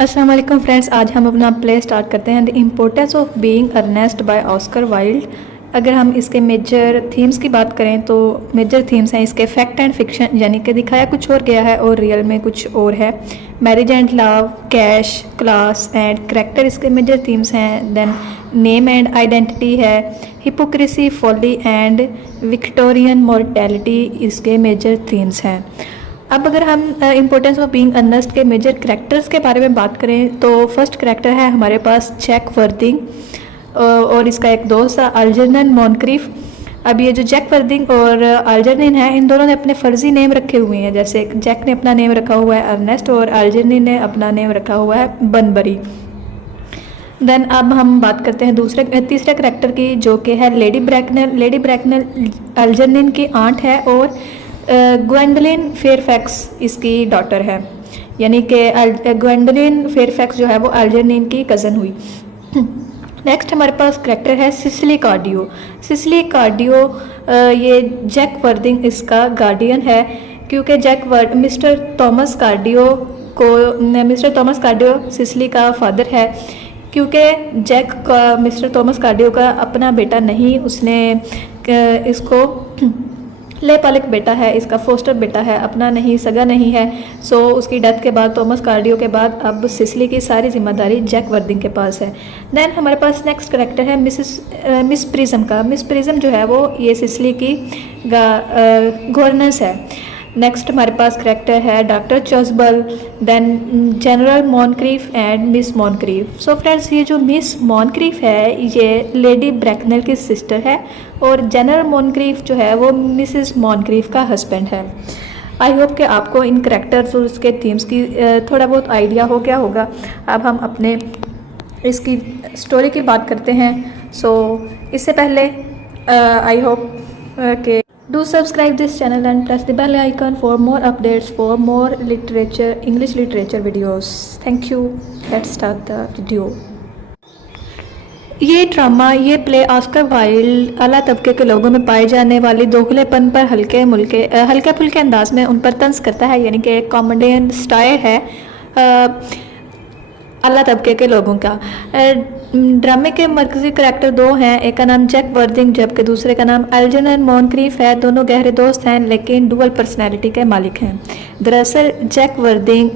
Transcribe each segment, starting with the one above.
अस्सलाम वालेकुम फ्रेंड्स, आज हम अपना प्ले स्टार्ट करते हैं the importance of being earnest by Oscar Wilde. अगर हम इसके मेजर थीम्स की बात करें तो मेजर थीम्स हैं इसके फैक्ट एंड फिक्शन, यानी कि दिखाया कुछ और गया है और रियल में कुछ और है। Marriage and love, cash, class and character इसके मेजर थीम्स हैं। देन नेम एंड आइडेंटिटी है। Hypocrisy, folly and Victorian mortality इसके मेजर थीम्स हैं। अब अगर हम इम्पोर्टेंस ऑफ बीइंग अर्नेस्ट के मेजर करैक्टर्स के बारे में बात करें तो फर्स्ट करैक्टर है हमारे पास जैक वर्दिंग और इसका एक दोस्त है अल्जर्नन मॉनक्रीफ। अब ये जो जैक वर्दिंग और अल्जर्निन है, इन दोनों ने अपने फर्जी नेम रखे हुए हैं। जैसे जैक ने अपना नेम रखा हुआ है अर्नेस्ट और अल्जर्निन ने अपना नेम रखा हुआ है बनबरी। देन अब हम बात करते हैं तीसरे करैक्टर की, जो कि है लेडी ब्रैकनल। लेडी ब्रैकनल अल्जर्निन की आंट है और ग्वेंडोलिन फेयरफैक्स इसकी डॉटर है, यानी कि ग्वेंडोलिन फेयरफैक्स जो है वो अल्जर्निन की कज़न हुई। नेक्स्ट हमारे पास करैक्टर है सिसिली कार्डियो। सिसिली कार्डियो ये जैक वर्दिंग इसका गार्डियन है, क्योंकि मिस्टर थॉमस कार्डियो सिसिली का फादर है। क्योंकि जैक का मिस्टर थॉमस कार्डियो का अपना बेटा नहीं, उसने इसको लेपालिक बेटा है, इसका फोस्टर बेटा है, अपना नहीं, सगा नहीं है। सो उसकी डेथ के बाद, थॉमस कार्डियो के बाद, अब सिसिली की सारी जिम्मेदारी जैक वर्दिंग के पास है। देन हमारे पास नेक्स्ट करैक्टर है मिस प्रिज्म का। मिस प्रिज्म जो है वो ये सिसिली की गवर्नेंस है। नेक्स्ट हमारे पास करैक्टर है Doctor Chasuble, then General Moncrieff and Miss Moncrieff. So friends, ये जो मिस मॉनक्रीफ है ये लेडी ब्रैकनल की सिस्टर है और जनरल मॉनक्रीफ जो है वो मिसेस मॉनक्रीफ का हस्बैंड है। आई होप कि आपको इन करैक्टर्स और उसके थीम्स की थोड़ा बहुत आइडिया हो गया होगा। अब हम अपने इसकी स्टोरी की बात करते हैं। सो इससे पहले आई होप कि do subscribe this channel and press the bell icon for more updates, for more English literature videos. Thank you. Let's start the video. ये ड्रामा, ये प्ले ऑस्कर वाइल्ड आला तबके के लोगों में पाए जाने वाली दोगलेपन पर हल्के फुल्के अंदाज में उन पर तंज करता है, यानी कि एक कॉमेडियन स्टाइल है आला तबके के लोगों का। ड्रामे के मरकजी करैक्टर दो हैं, एक का नाम जैक वर्दिंग जबकि दूसरे का नाम अल्जर्नन मॉनक्रीफ है। दोनों गहरे दोस्त हैं लेकिन डुअल पर्सनैलिटी के मालिक हैं। दरअसल जैक वर्दिंग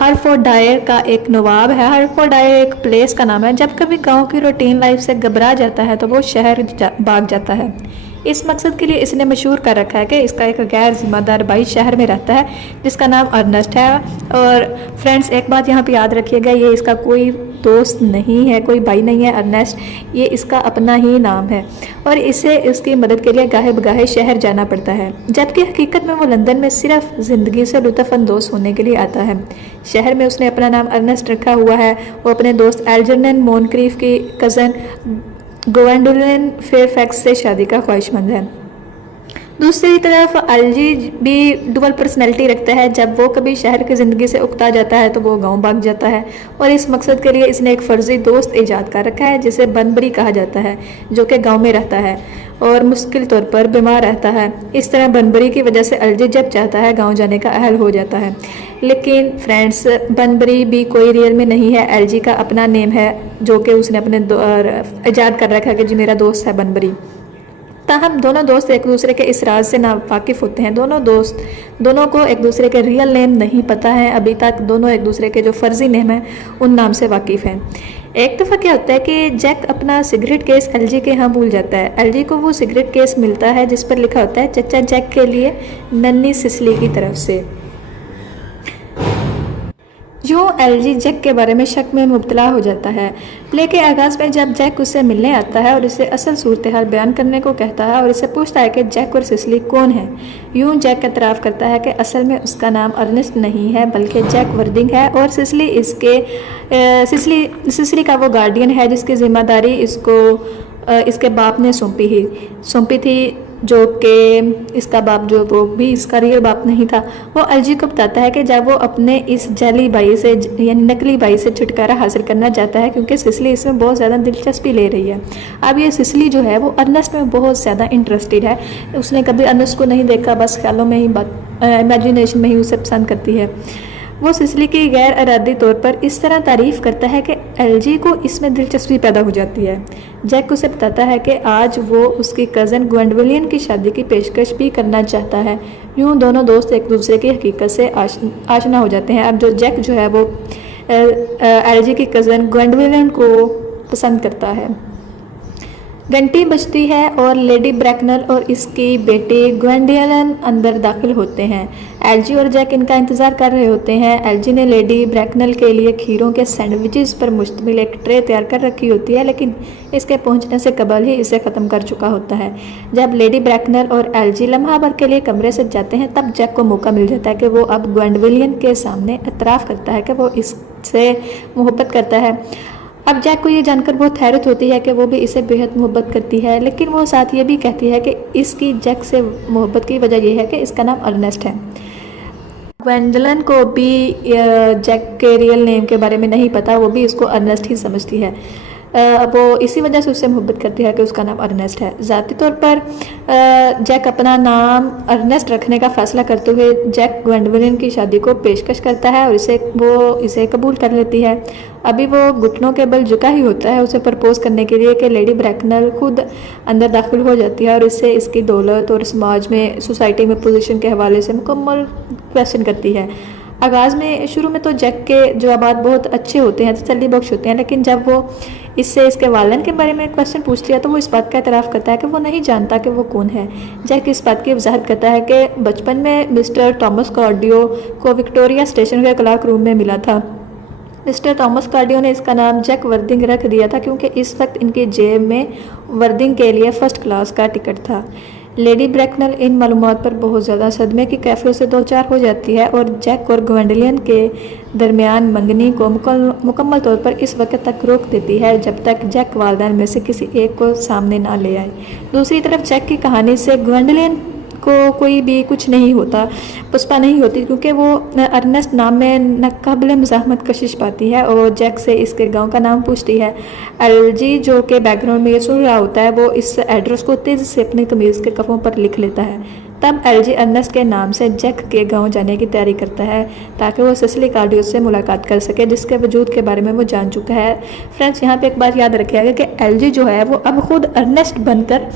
हर्फोर्डायर का एक नवाब है। हर्फोर्डायर एक प्लेस का नाम है। जब कभी गांव की रूटीन लाइफ से घबरा जाता है तो वो शहर भाग जाता है। इस मकसद के लिए इसने मशहूर कर रखा है कि इसका एक गैर जिम्मेदार भाई शहर में रहता है जिसका नाम अर्नेस्ट है। और फ्रेंड्स, एक बात यहाँ पे याद रखिएगा, ये इसका कोई दोस्त नहीं है, कोई भाई नहीं है अर्नेस्ट, ये इसका अपना ही नाम है और इसे उसकी मदद के लिए गाहे बगाहे शहर जाना पड़ता है, जबकि हकीकत में वो लंदन में सिर्फ ज़िंदगी से लुत्फ़अंदोज़ होने के लिए आता है। शहर में उसने अपना नाम अर्नेस्ट रखा हुआ है। वो अपने दोस्त अल्जर्नन मॉनक्रीफ की कज़न ग्वेंडोलिन फेयरफैक्स से शादी का ख्वाहिशमंद है। दूसरी तरफ अलजी भी डुअल पर्सनैलिटी रखता है। जब वो कभी शहर की ज़िंदगी से उकता जाता है तो वो गांव भाग जाता है और इस मकसद के लिए इसने एक फ़र्जी दोस्त ईजाद कर रखा है जिसे बनबरी कहा जाता है, जो कि गांव में रहता है और मुश्किल तौर पर बीमार रहता है। इस तरह बनबरी की वजह से अलजी जब चाहता है गांव जाने का अहल हो जाता है। लेकिन फ्रेंड्स, बनबरी भी कोई रियल में नहीं है, एलजी का अपना नेम है जो कि उसने अपने ईजाद कर रखा है कि जी मेरा दोस्त है बनबरी। ताहम दोनों दोस्त एक दूसरे के इस राज से नावाकिफ़ होते हैं। दोनों को एक दूसरे के रियल नेम नहीं पता है अभी तक। दोनों एक दूसरे के जो फ़र्जी नेम हैं उन नाम से वाकिफ़ हैं। एक दफ़ा क्या होता है कि जैक अपना सिगरेट केस एलजी के यहाँ भूल जाता है। एलजी को वो सिगरेट केस मिलता है जिस पर लिखा होता है चचा जैक के लिए नन्ही सिसिली की तरफ से। यूँ एलजी जैक के बारे में शक में मुब्तला हो जाता है। प्ले के आगाज़ में जब जैक उससे मिलने आता है और इसे असल सूरत हाल बयान करने को कहता है और इसे पूछता है कि जैक और सिसिली कौन है, यूँ जैक एतराफ़ करता है कि असल में उसका नाम अर्नेस्ट नहीं है बल्कि जैक वर्दिंग है और सिसिली सिसिली का वो गार्डियन है जिसकी ज़िम्मेदारी इसके बाप ने सौंपी थी, जो कि इसका बाप जो वो भी इसका रियल बाप नहीं था। वो एलजी को बताता है कि जब वो अपने इस जाली भाई से यानी नकली भाई से छुटकारा हासिल करना चाहता है क्योंकि सिसिली इसमें बहुत ज़्यादा दिलचस्पी ले रही है। अब ये सिसिली जो है वो अर्नेस्ट में बहुत ज़्यादा इंटरेस्टेड है। उसने कभी अर्नेस्ट को नहीं देखा, बस ख्यालों में ही इमेजिनेशन में ही उसे पसंद करती है। वो सिसिली की गैर इरादी तौर पर इस तरह तारीफ़ करता है कि एलजी को इसमें दिलचस्पी पैदा हो जाती है। जैक उसे बताता है कि आज वो उसकी कज़न ग्वेंडोलिन की शादी की पेशकश भी करना चाहता है। यूँ दोनों दोस्त एक दूसरे की हकीकत से आशना हो जाते हैं। अब जो जैक जो है वो एलजी की कज़न ग्वेंडोलिन को पसंद करता है। घंटी बजती है और लेडी ब्रैकनल और इसकी बेटी ग्वेंडोलिन अंदर दाखिल होते हैं। एलजी और जैक इनका इंतज़ार कर रहे होते हैं। एलजी ने लेडी ब्रैकनल के लिए खीरों के सैंडविचेस पर मुश्तमिल एक ट्रे तैयार कर रखी होती है, लेकिन इसके पहुंचने से कबल ही इसे ख़त्म कर चुका होता है। जब लेडी ब्रैकनल और एलजी लम्हा भर के लिए कमरे से जाते हैं, तब जैक को मौका मिल जाता है कि वो अब ग्वेंडोलिन के सामने एतराफ़ करता है कि वो इससे मोहब्बत करता है। अब जैक को ये जानकर बहुत हैरत होती है कि वो भी इसे बेहद मोहब्बत करती है, लेकिन वो साथ ये भी कहती है कि इसकी जैक से मोहब्बत की वजह यह है कि इसका नाम अर्नेस्ट है। ग्वेंडोलिन को भी जैक के रियल नेम के बारे में नहीं पता, वो भी इसको अर्नेस्ट ही समझती है। वो इसी वजह से उससे मोहब्बत करती है कि उसका नाम अर्नेस्ट है। ज़ाती तौर पर जैक अपना नाम अर्नेस्ट रखने का फ़ैसला करते हुए जैक ग्वेंडोलिन की शादी को पेशकश करता है और इसे कबूल कर लेती है। अभी वो घुटनों के बल झुका ही होता है उसे प्रपोज करने के लिए कि लेडी ब्रैकनल खुद अंदर दाखिल हो जाती है और इससे इसकी दौलत और समाज में सोसाइटी में पोजीशन के हवाले से मुकम्मल क्वेश्चन करती है। आगाज़ में शुरू में तो जैक के जवाबात बहुत अच्छे होते हैं, तसल्ली बख्श होते हैं, लेकिन जब वो इससे इसके वालिदैन के बारे में क्वेश्चन पूछती है तो वो इस बात का एतराफ़ करता है कि वो नहीं जानता कि वो कौन है। जैक इस बात की वजाहत करता है कि बचपन में मिस्टर थॉमस कार्डियो को विक्टोरिया स्टेशन के क्लार्क रूम में मिला था। मिस्टर थॉमस कार्डियो ने इसका नाम जैक वर्दिंग रख दिया था क्योंकि इस वक्त इनकी जेब में वर्दिंग के लिए फ़र्स्ट क्लास का टिकट था। लेडी ब्रैकनल इन मालूमात पर बहुत ज़्यादा सदमे की कैफियत से दो चार हो जाती है और जैक और ग्वेंडोलिन के दरमियान मंगनी को मुकम्मल तौर पर इस वक्त तक रोक देती है जब तक जैक वालिदैन में से किसी एक को सामने ना ले आए। दूसरी तरफ जैक की कहानी से ग्वेंडोलिन को कोई भी कुछ नहीं होता, पुष्पा नहीं होती, क्योंकि वो अर्नेस्ट नाम में नाकाबिले मुज़ाहमत कशिश पाती है और जैक से इसके गांव का नाम पूछती है। एलजी जो के बैकग्राउंड में ये सुन रहा होता है वो इस एड्रेस को तेज़ी से अपनी कमीज़ के कफ़ों पर लिख लेता है। तब एलजी अर्नेस्ट के नाम से जैक के गांव जाने की तैयारी करता है ताकि वो सिसिली कार्डियो से मुलाकात कर सके, जिसके वजूद के बारे में वो जान चुका है। फ्रेंड्स, यहाँ पे एक बात याद रखिएगा कि एलजी जो है वो अब खुद अर्नेस्ट बनकर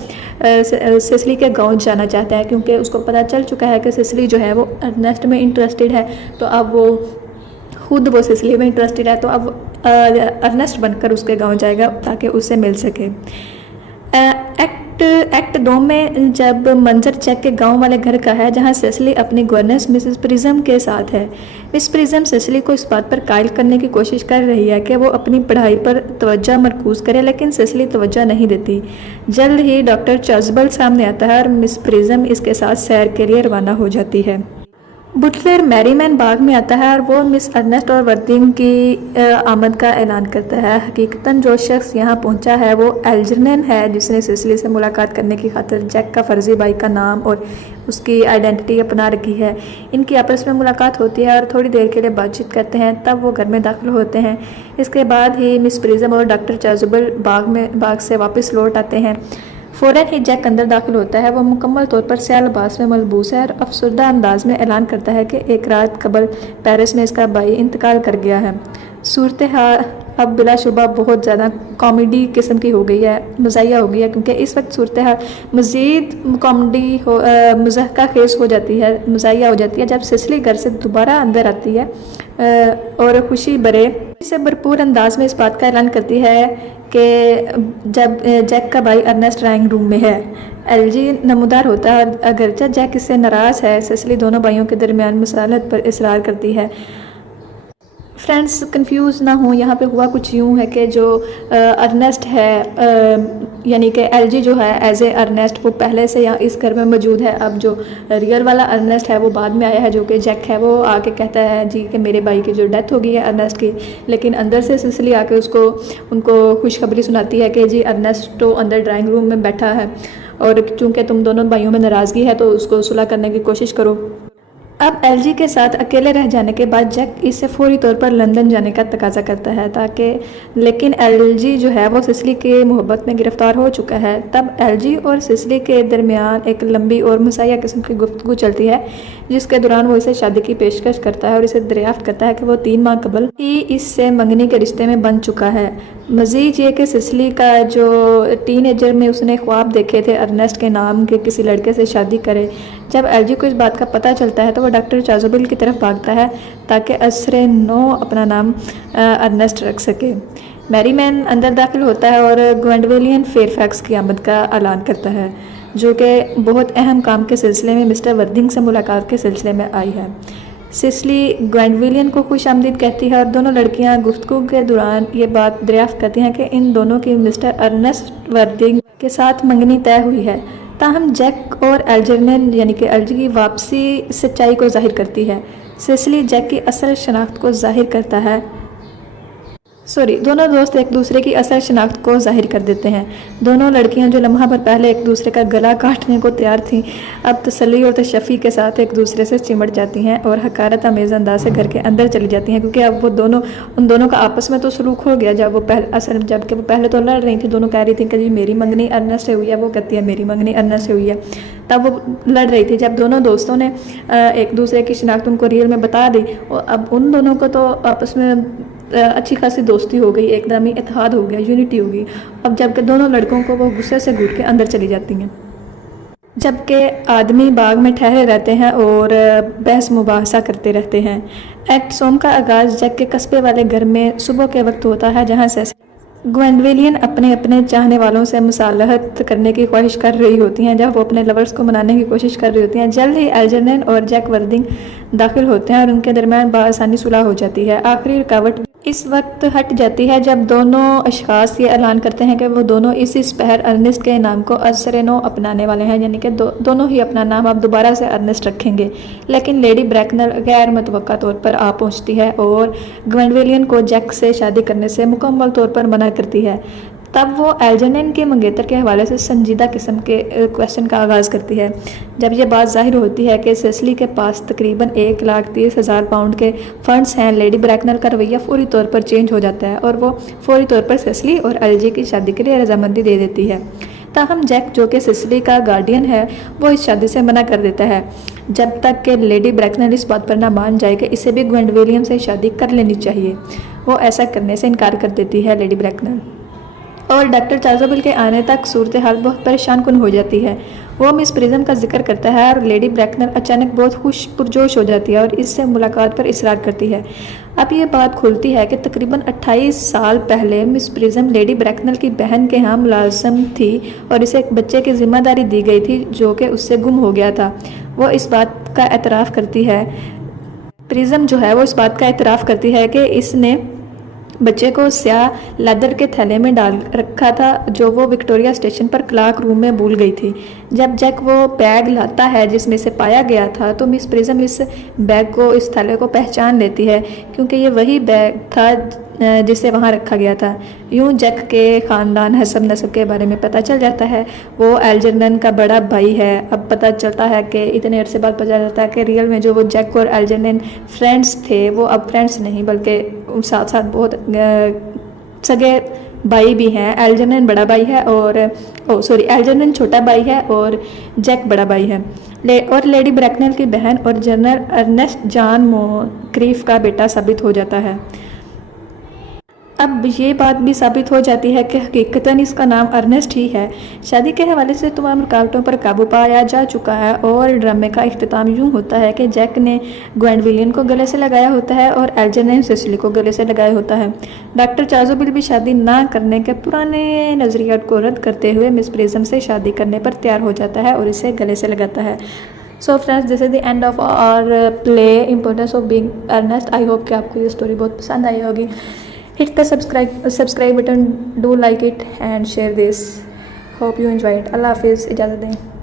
सिसिली के गांव जाना चाहता है, क्योंकि उसको पता चल चुका है कि सिसिली जो है वो अर्नेस्ट में इंटरेस्टेड है। तो अब वो सिसिली में इंटरेस्टेड है, तो अब अर्नेस्ट बनकर उसके गाँव जाएगा ताकि उससे मिल सके। एक्ट 2 में जब मंजर जैक के गांव वाले घर का है जहां सिसिली अपनी गवर्नेंस मिसेस प्रिज्म के साथ है। मिस प्रिज्म सिसिली को इस बात पर कायल करने की कोशिश कर रही है कि वो अपनी पढ़ाई पर तवज्जो मरकूज़ करे, लेकिन सिसिली तवज्जो नहीं देती। जल्द ही डॉक्टर चार्ल्स सामने आता है और मिस प्रिज्म इसके साथ सैर के लिए रवाना हो जाती है। बुटलर मैरीमैन बाग में आता है और वो मिस अर्नेस्ट और वर्दिंग की आमद का ऐलान करता है। हकीकतन जो शख्स यहाँ पहुँचा है वो एल्जर्नन है, जिसने सिसिली से मुलाकात करने की खातिर जैक का फर्जी भाई का नाम और उसकी आइडेंटिटी अपना रखी है। इनकी आपस में मुलाकात होती है और थोड़ी देर के लिए बातचीत करते हैं, तब वो घर में दाखिल होते हैं। इसके बाद ही मिस प्रिज्म और डॉक्टर चार्ल्स बाग से वापस लौट आते हैं। फ़ौरन ही जैक अंदर दाखिल होता है। वो मुकम्मल तौर पर स्याह लिबास में मलबूस है और अफसरदा अंदाज में ऐलान करता है कि एक रात कबल पेरिस में इसका भाई इंतकाल कर गया है। सूरत हाल अब बिलाशुबा बहुत ज़्यादा कॉमेडी किस्म की हो गई है, मज़ाहिया हो गई है, क्योंकि इस वक्त सूरत हाल मज़ीद कॉमेडी हो मज़ाहका खेज़ हो जाती है, मज़ाहिया हो जाती है जब सिसिली घर से दोबारा अंदर आती है और खुशी भरे से भरपूर अंदाज में इस बात का ऐलान करती है कि जब जैक का भाई अर्नेस्ट ड्राइंग रूम में है। एलजी नमूदार होता है और अगरचे जैक इससे नाराज़ है, सिसिली दोनों भाइयों के दरमियान मसालत पर इसरार करती है। फ्रेंड्स, कंफ्यूज ना हो, यहाँ पे हुआ कुछ यूँ है कि जो अर्नेस्ट है यानी कि एलजी जो है एज ए अर्नेस्ट वो पहले से यहाँ इस घर में मौजूद है। अब जो रियल वाला अर्नेस्ट है वो बाद में आया है, जो कि जैक है। वो आके कहता है जी कि मेरे भाई की जो डेथ हो गई है अर्नेस्ट की, लेकिन अंदर से सिसिली आके उनको खुशखबरी सुनाती है कि जी अर्नेस्ट तो अंदर ड्राइंग रूम में बैठा है और चूँकि तुम दोनों भाइयों में नाराज़गी है तो उसको सुलह करने की कोशिश करो। अब एलजी के साथ अकेले रह जाने के बाद जैक इससे फौरी तौर पर लंदन जाने का तकाजा करता है ताकि, लेकिन एलजी जो है वो सिसिली के मोहब्बत में गिरफ्तार हो चुका है। तब एलजी और सिसिली के दरमियान एक लंबी और मुसाया किस्म की गुफ्तगू चलती है, जिसके दौरान वो इसे शादी की पेशकश करता है और इसे दरियाफ्त करता है कि वो 3 माह कबल ही इससे मंगनी के रिश्ते में बन चुका है। मज़ीद ये कि सिसिली का जो टीनेजर में उसने ख्वाब देखे थे अर्नेस्ट के नाम के किसी लड़के से शादी करे, जब एलजी को इस बात का पता चलता है तो वो डॉक्टर चाज़ोबिल की तरफ भागता है ताकि असरे नो अपना नाम अर्नेस्ट रख सके। मैरीमैन अंदर दाखिल होता है और ग्वेंडोलिन फेयरफैक्स की आमद का ऐलान करता है, जो कि बहुत अहम काम के सिलसिले में मिस्टर वर्दिंग से मुलाकात के सिलसिले में आई है। सिसिली ग्वेंडोलिन को खुश आमदीद कहती है और दोनों लड़कियां गुफ्तगू के दौरान ये बात दरियाफ्त करती हैं कि इन दोनों की मिस्टर अर्नेस्ट वर्दिंग के साथ मंगनी तय हुई है। ताहम जैक और एल्जरनैन यानी कि एलजी की वापसी सच्चाई को जाहिर करती है। सिसिली जैक की असल शनाख्त को जाहिर करता है, दोनों दोस्त एक दूसरे की असल शनाख्त को जाहिर कर देते हैं। दोनों लड़कियां जो लम्हा भर पहले एक दूसरे का गला काटने को तैयार थीं, अब तसल्ली और तशफ़ी के साथ एक दूसरे से चिमट जाती हैं और हकारत अमेज़ अंदाज से घर के अंदर चली जाती हैं, क्योंकि अब वो उन दोनों का आपस में तो सलूक हो गया। जबकि वो पहले तो लड़ रही थी, दोनों कह रही थी कि जी मेरी मंगनी अर्नेस्ट से हुई है, वो कहती है मेरी मंगनी अर्नेस्ट से हुई है। तब वो लड़ रही थी। जब दोनों दोस्तों ने एक दूसरे की शनाख्त उनको रियल में बता दी, और अब उन दोनों को तो आपस में अच्छी खासी दोस्ती हो गई, एकदम ही इत्तेहाद हो गया, यूनिटी हो गई। अब जबकि दोनों लड़कों को वो गुस्से से घूट के अंदर चली जाती हैं, जबकि आदमी बाग में ठहरे रहते हैं और बहस मुबाहसा करते रहते हैं। एक्ट सोम का आगाज़ जैक के कस्बे वाले घर में सुबह के वक्त होता है, जहाँ से ग्वेंडोलिन अपने अपने चाहने वालों से मुसालहत करने की ख्वाहिश कर रही होती हैं, जब वो अपने लवर्स को मनाने की कोशिश कर रही होती हैं। जल्द ही एल्जरनैन और जैक वर्दिंग दाखिल होते हैं और उनके दरमियान बासानी सुलह हो जाती है। आखिरी रुकावट इस वक्त हट जाती है जब दोनों अशखास ये ऐलान करते हैं कि वो दोनों इसी पहर अर्नेस्ट के नाम को असरेनो अपनाने वाले हैं, यानी कि दोनों ही अपना नाम अब दोबारा से अर्नेस्ट रखेंगे। लेकिन लेडी ब्रैकनर गैर मुतवक्का तौर पर आ पहुंचती है और ग्वेंडोलिन को जैक से शादी करने से मुकम्मल तौर पर मना करती है। तब वो एल्जरनैन के मंगेतर के हवाले से संजीदा किस्म के क्वेश्चन का आगाज़ करती है। जब यह बात जाहिर होती है कि सिसिली के पास तकरीबन 1,30,000 पाउंड के फंड्स हैं, लेडी ब्रैकनर का रवैया फौरी तौर पर चेंज हो जाता है और वो फौरी तौर पर सिसिली और एलजी की शादी के लिए रजामंदी दे देती है। ताहम जैक, जो कि सिसिली का गार्डियन है, वो इस शादी से मना कर देता है, जब तक कि लेडी ब्रैकनर इस बात पर ना मान जाए कि इसे भी ग्वेंडोलिन से शादी कर लेनी चाहिए। वो ऐसा करने से इनकार कर देती है लेडी ब्रैकनर, और डॉक्टर चाज़ोबिल के आने तक सूरत हाल बहुत परेशान कुन हो जाती है। वो मिस प्रिज्म का जिक्र करता है और लेडी ब्रैकनर अचानक बहुत खुश पुरजोश हो जाती है और इससे मुलाकात पर इसरार करती है। अब ये बात खुलती है कि तकरीबन 28 साल पहले मिस प्रिज्म लेडी ब्रैकनर की बहन के यहाँ मुलाजिम थी और इसे एक बच्चे की जिम्मेदारी दी गई थी जो कि उससे गुम हो गया था। वो इस बात का एतराफ़ करती है, प्रिज्म जो है वो इस बात का एतराफ़ करती है कि इसने बच्चे को स्याह लेदर के थैले में डाल रखा था, जो वो विक्टोरिया स्टेशन पर क्लार्क रूम में भूल गई थी। जब जैक वो बैग लाता है जिसमें से पाया गया था, तो मिस प्रिज्म इस बैग को, इस थैले को पहचान लेती है, क्योंकि ये वही बैग था जिसे वहाँ रखा गया था। यूँ जैक के ख़ानदान हसब नसब के बारे में पता चल जाता है। वो एल्जरनैन का बड़ा भाई है। अब पता चलता है कि इतने अरसे बाद पता चलता है कि रियल में जो वो जैक और एल्जरनैन फ्रेंड्स थे, वो अब फ्रेंड्स नहीं बल्कि साथ साथ बहुत सगे भाई भी हैं। एल्जरनैन बड़ा भाई है और एल्जरनैन छोटा भाई है और जैक बड़ा भाई है। और लेडी ब्रैकनर की बहन और जनरल अर्नेस्ट जॉन मोनक्रीफ का बेटा साबित हो जाता है। अब ये बात भी साबित हो जाती है कि हकीकतन इसका नाम अर्नेस्ट ही है। शादी के हवाले से तमाम रुकावटों पर काबू पाया जा चुका है और ड्रामे का इख्तिताम यूँ होता है कि जैक ने ग्वेंडोलिन को गले से लगाया होता है और एल्जरनैन सिसिली को गले से लगाया होता है। डॉक्टर चाज़ोबिल भी शादी ना करने के पुराने नज़रियात को रद्द करते हुए मिस प्रिज्म से शादी करने पर तैयार हो जाता है और इसे गले से लगाता है। So friends, this is the end of our play importance of being earnest. I hope कि आपको ये स्टोरी बहुत पसंद आई होगी। Hit the subscribe button, do like it and share this. Hope you enjoy it. Allah Hafiz, इजाज़त दें।